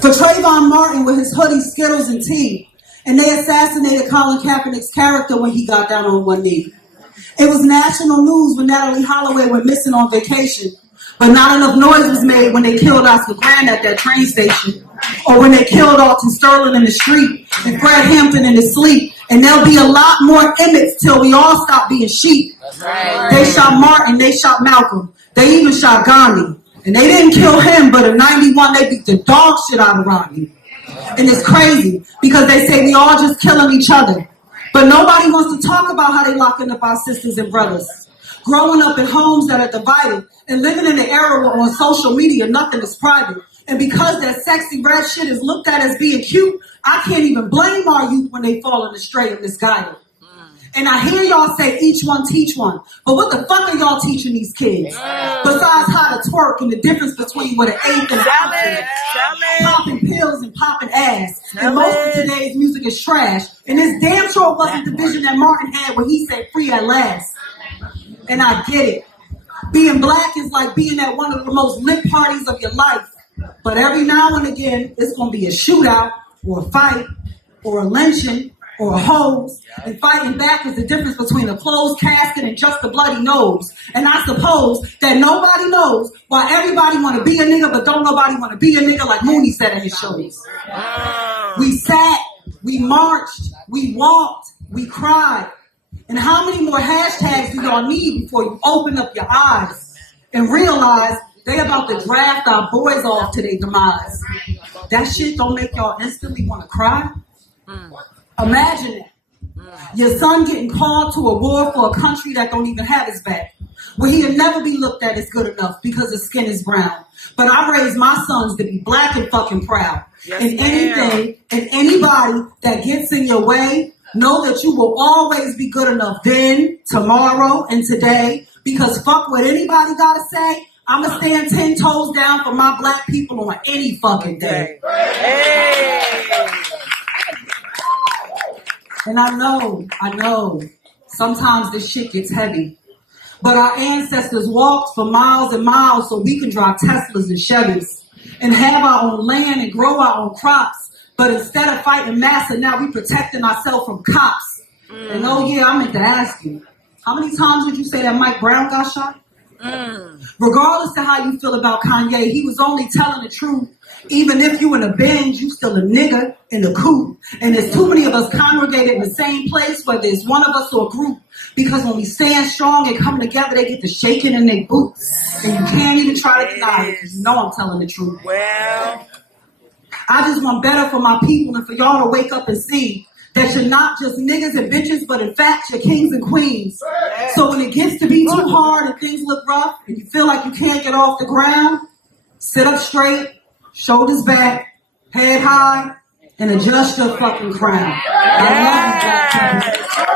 For Trayvon Martin with his hoodie, Skittles, and tea. And they assassinated Colin Kaepernick's character when he got down on one knee. It was national news when Natalie Holloway went missing on vacation. But not enough noise was made when they killed Oscar Grant at that train station. Or when they killed Alton Sterling in the street and Fred Hampton in his sleep. And there'll be a lot more Emmets till we all stop being sheep. Right. They shot Martin, they shot Malcolm. They even shot Gandhi. And they didn't kill him, but in 91 they beat the dog shit out of Rodney. And it's crazy because they say we all just killing each other. But nobody wants to talk about how they locking up our sisters and brothers. Growing up in homes that are divided and living in an era where on social media nothing is private. And because that sexy red shit is looked at as being cute, I can't even blame our youth when they fall astray and misguided. And I hear y'all say each one teach one. But what the fuck are y'all teaching these kids? Besides how to twerk and the difference between what an eighth and an octave. Popping pills and popping ass. And most of today's music is trash. And this damn sure wasn't the vision that Martin had when he said free at last. And I get it. Being black is like being at one of the most lit parties of your life. But every now and again, it's going to be a shootout or a fight or a lynching or a hose. And fighting back is the difference between a closed casket and just a bloody nose. And I suppose that nobody knows why everybody want to be a nigga, but don't nobody want to be a nigga like Mooney said in his shows. We sat, we marched, we walked, we cried. And how many more hashtags do y'all need before you open up your eyes and realize they about to draft our boys off to their demise? That shit don't make y'all instantly want to cry? Imagine it. Your son getting called to a war for a country that don't even have his back. Where he'll never be looked at as good enough because his skin is brown. But I raised my sons to be black and fucking proud. Yes, and anything and anybody that gets in your way, know that you will always be good enough then, tomorrow, and today. Because fuck what anybody gotta say. I'ma stand 10 toes down for my black people on any fucking day. And I know, sometimes this shit gets heavy. But our ancestors walked for miles and miles so we can drive Teslas and Chevys and have our own land and grow our own crops. But instead of fighting massa, now we protecting ourselves from cops. And oh yeah, I meant to ask you, how many times would you say that Mike Brown got shot? Regardless of how you feel about Kanye, he was only telling the truth. Even if you in a binge, you still a nigga in a coop. And there's too many of us congregated in the same place, whether it's one of us or a group. Because when we stand strong and come together, they get the shaking in their boots. And you can't even try to deny it because you know I'm telling the truth. Well, I just want better for my people and for y'all to wake up and see that you're not just niggas and bitches, but in fact, you're kings and queens. So when it gets to be too hard and things look rough and you feel like you can't get off the ground, sit up straight, shoulders back, head high, and adjust your fucking crown. I love you, black people.